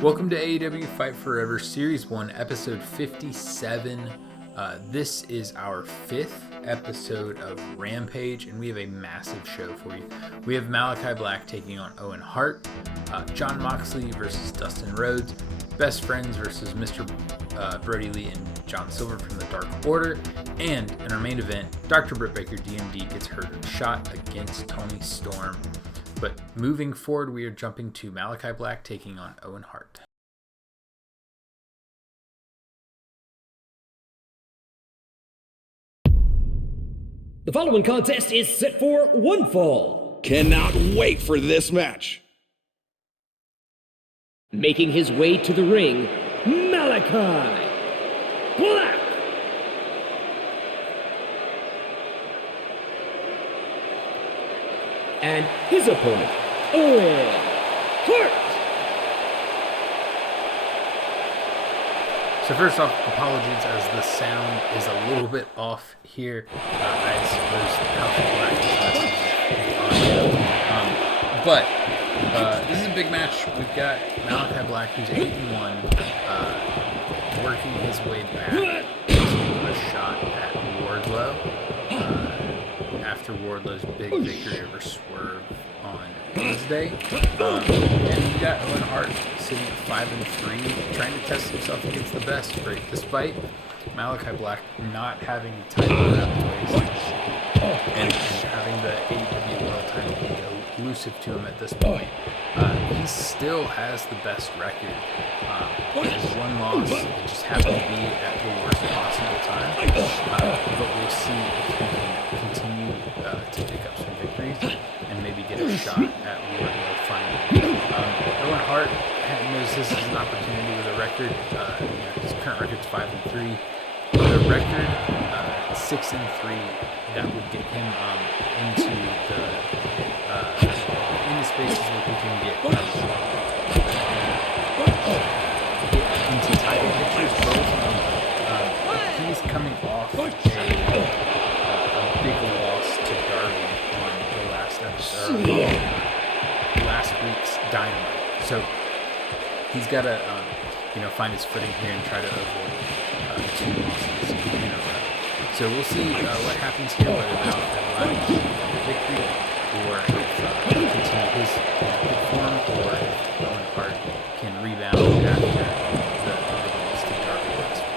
Welcome to AEW Fight Forever Series 1, Episode 57. This is our 5th episode of Rampage, and we have a massive show for you. We have Malakai Black taking on Owen Hart, Jon Moxley versus Dustin Rhodes, Best Friends versus Mr. Brody Lee and John Silver from the Dark Order, and in our main event, Dr. Britt Baker D.M.D gets her shot against Toni Storm. But moving forward, we are jumping to Malakai Black taking on Owen Hart. The following contest is set for one fall. Cannot wait for this match. Making his way to the ring, Malakai Black. And his opponent, Owen Hart. So first off, apologies as the sound is a little bit off here. I suppose Malakai Black is messing with the audio. But this is a big match. We've got Malakai Black, who's 8-1, working his way back to a shot at Wardlow. After Wardlow's big victory over Swerve on Wednesday. And we got Owen Hart sitting at 5-3, trying to test himself against the best, right? Despite Malakai Black not having the title wrapped and having the AEW World title be elusive to him at this point, he still has the best record. His one loss, it just happened to be at the worst possible time. But we'll see if he can continue to pick up some victories and maybe get a shot at Wardlow finally. Owen Hart knows this is an opportunity with a record. His current record's 5-3. With a record 6-3, that would get him into spaces where he can get into title pictures. He's coming off a big loss to Darby on the last episode, last week's Dynamite. So he's got to, find his footing here and try to avoid 2 losses in a row. So we'll see what happens here, whether Malakai Black can get the victory, or if continue his good form, or if Owen Hart can rebound after the loss to Darby last week.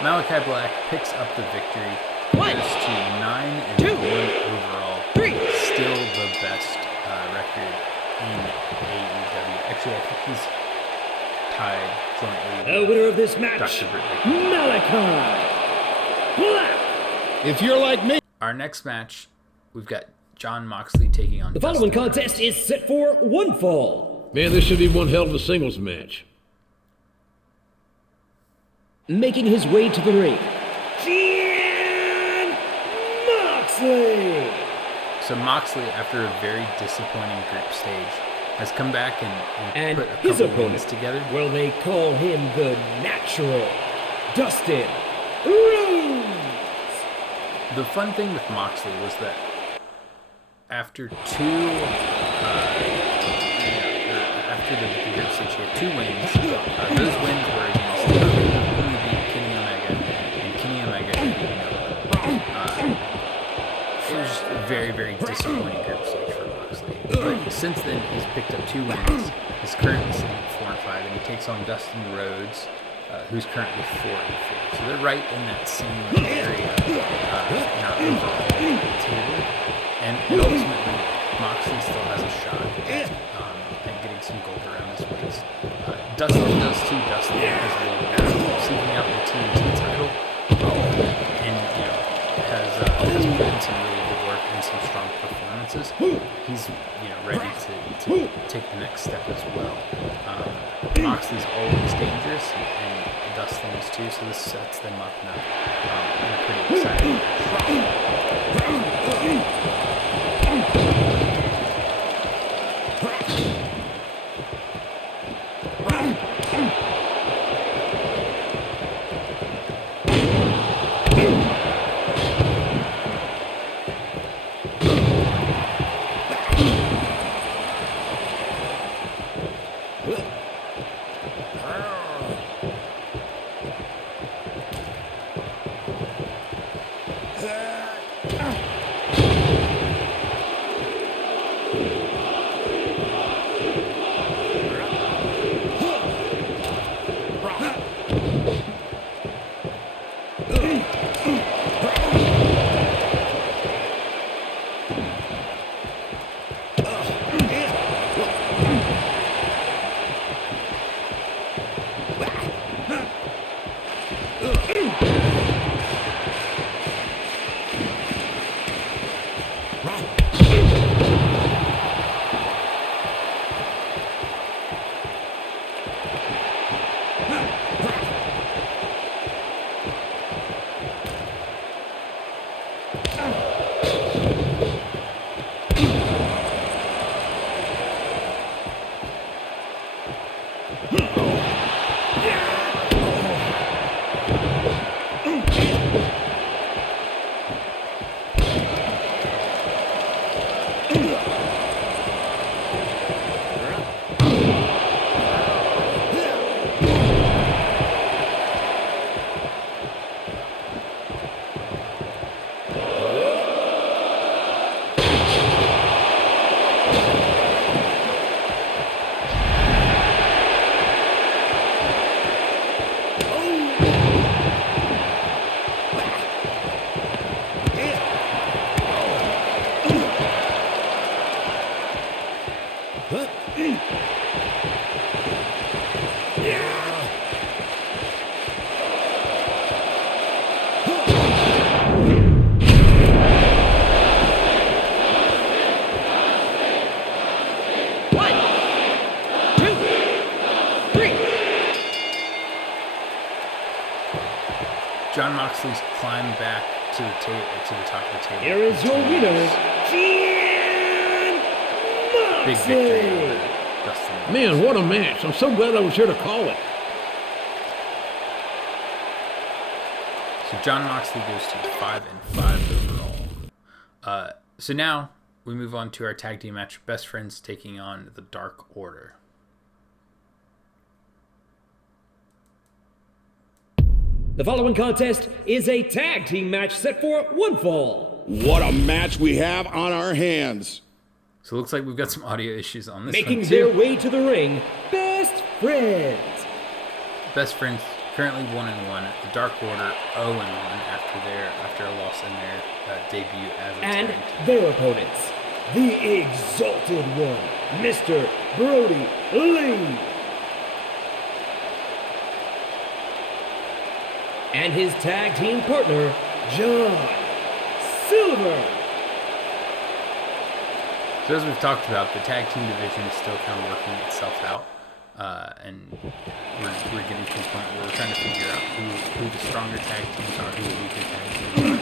Malakai Black picks up the victory. Goes to 9-1 overall. Still the best record in AEW. Actually, I think he's tied jointly. The winner of this match, Dr. Britt Baker. Malakai Black. If you're like me, Our next match, we've got Jon Moxley taking on The following Dustin contest is set for one fall. Man, this should be one hell of a singles match. Making his way to the ring, Jon Moxley. So Moxley, after a very disappointing group stage, has come back and And put a his couple opponent, wins together. well, they call him the Natural, Dustin Rhodes. The fun thing with Moxley was that after after the group stage, he had 2 wins. Those wins were against who beat Kenny Omega, and Kenny Omega beat no one. It was just a very, very disappointing group stage for Moxley. But since then, he's picked up 2 wins. He's currently sitting at 4-5, and he takes on Dustin Rhodes, who's currently 4-4. So they're right in that same area in our overall table. And ultimately, Moxley still has a shot at getting some gold around his waist. Dustin does too. Dustin has been seeking out the TNT title, and has put in some really good work and some strong performances. He's ready to take the next step as well. Moxley's always dangerous, and Dustin is too. So this sets them up in a pretty exciting match. Jon Moxley's climbed back to the top of the table. Here is your winner, Jon Big Moxley. victory over Dustin Rhodes. Man, what a match. I'm so glad I was here to call it. So Jon Moxley goes to 5-5 overall. So now we move on to our tag team match. Best Friends taking on the Dark Order. The following contest is a tag team match set for one fall. What a match we have on our hands. So it looks like we've got some audio issues on this Making one their too. way to the ring, Best Friends. Best Friends currently 1-1. The Dark Order 0-1 after a loss in their debut as a And tag team. their opponents, the Exalted One, Mr. Brody Lee. And his tag team partner, John Silver. So as we've talked about, the tag team division is still kind of working itself out, and we're getting to a point where we're trying to figure out who the stronger tag teams are, who the weaker tag teams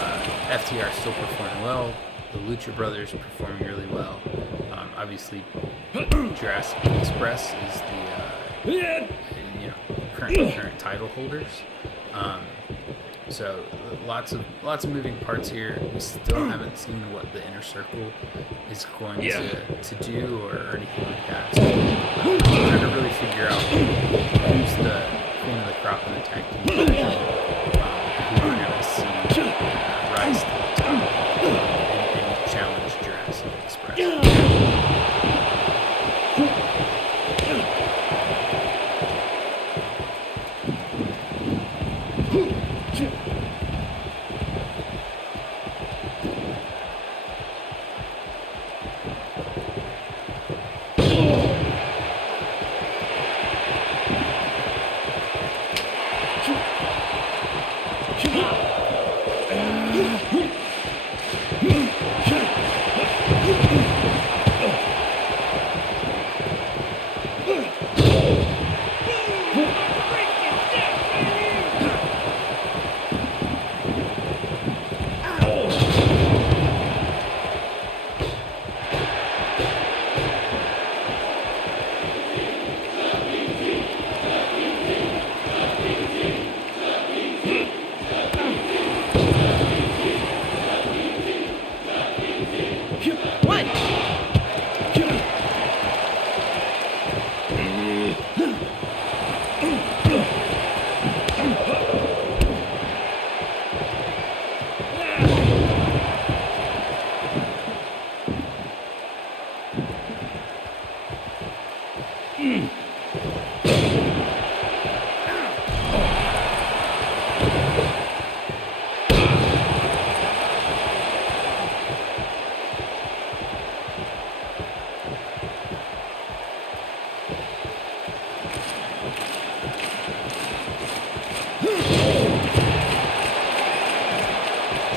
are. FTR is still performing well. The Lucha Brothers are performing really well. Obviously, Jurassic Express is the current title holders. So lots of moving parts here. We still haven't seen what the Inner Circle is going to do or anything like that. So we're trying to really figure out who's the queen of the crop in the tag team division, who we're going to see rise to the top and challenge Jurassic Express.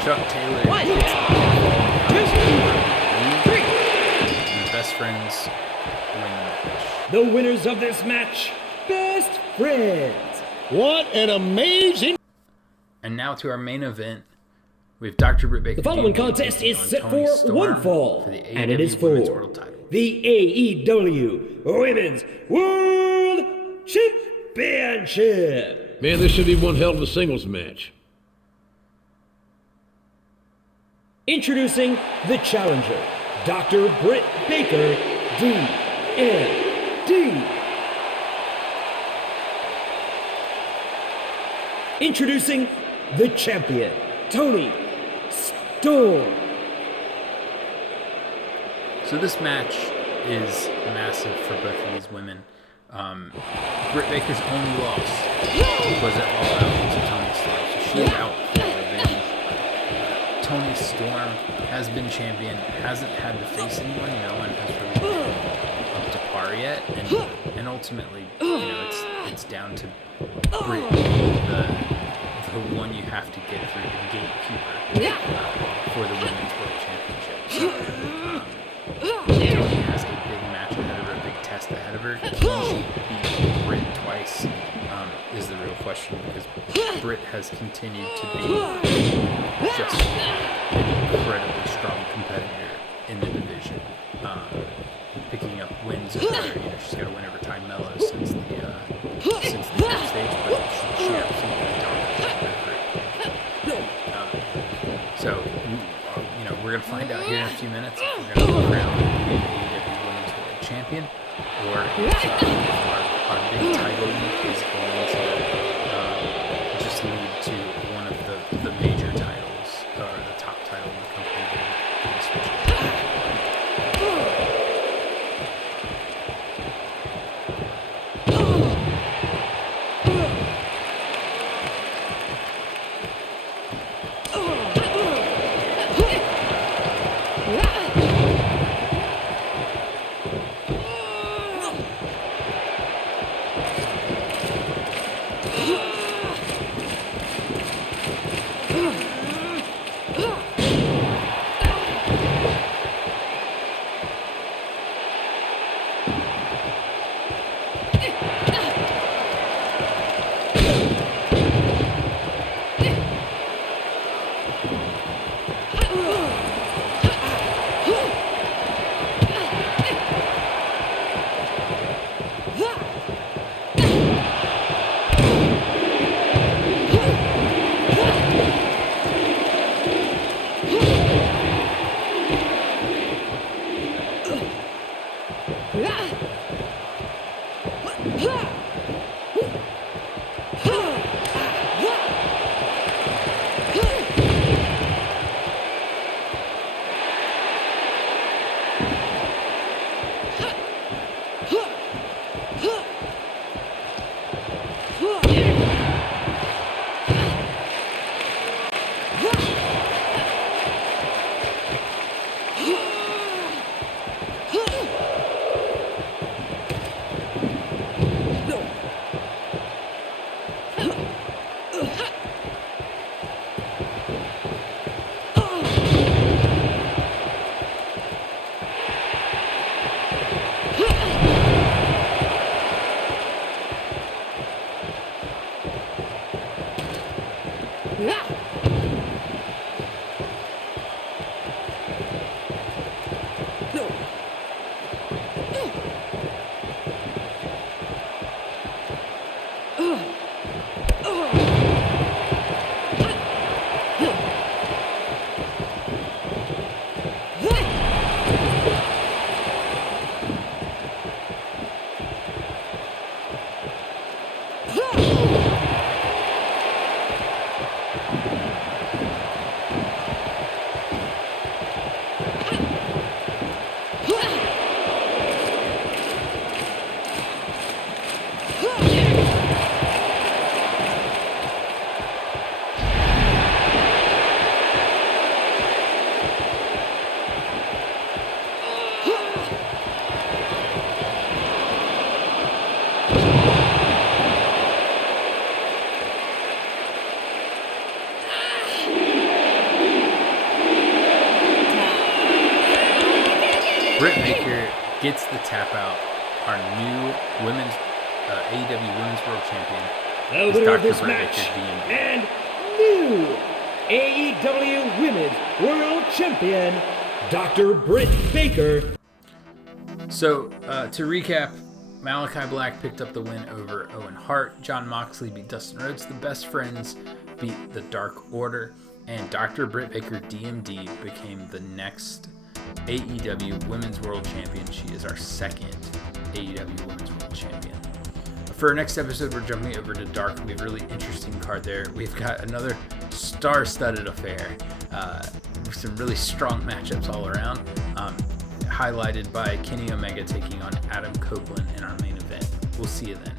Chuck Taylor gets and the Best Friends win the match. The winners of this match, Best Friends. What an amazing... And now to our main event. We have Dr. Britt Baker The following D.M.D. contest is on set Toni for Storm one fall, for the and it is AEW Women's for World Title. the AEW Women's World Championship. Man, this should be one hell of a singles match. Introducing the challenger, Dr. Britt Baker D.M.D. Introducing the champion, Toni Storm. So this match is massive for both of these women. Britt Baker's only loss was at All Out to Toni Storm, so she's out for revenge. Toni Storm has been champion, hasn't had to face anyone, no one has really been far yet, and ultimately, it's down to Britt being the one you have to get through, the gatekeeper for the Women's World Championship. So, Toni has a big match ahead of her, a big test ahead of her. Can she beat Britt twice is the real question, because Britt has continued to be just an incredibly strong competitor in the division, picking up wins over, she's got a win over Ty Mello since the group stage, but she absolutely dominated her group. So, we're going to find out here in a few minutes if we're going to crown the AEW Women's World Champion, or if our big title week is going to just lead to one of the major titles, or the top title in the company getting switched. Britt Baker gets the tap out. Our new women's AEW Women's World Champion The is winner of Dr. this Britt match Baker D.M.D. and new AEW Women's World Champion, Dr. Britt Baker. So, to recap, Malakai Black picked up the win over Owen Hart. Jon Moxley beat Dustin Rhodes. The Best Friends beat the Dark Order. And Dr. Britt Baker D.M.D. became the next AEW Women's World Champion. She is our second AEW Women's World Champion. For our next episode, we're jumping over to Dark. We have a really interesting card there. We've got another star-studded affair. Some really strong matchups all around. Highlighted by Kenny Omega taking on Adam Copeland in our main event. We'll see you then.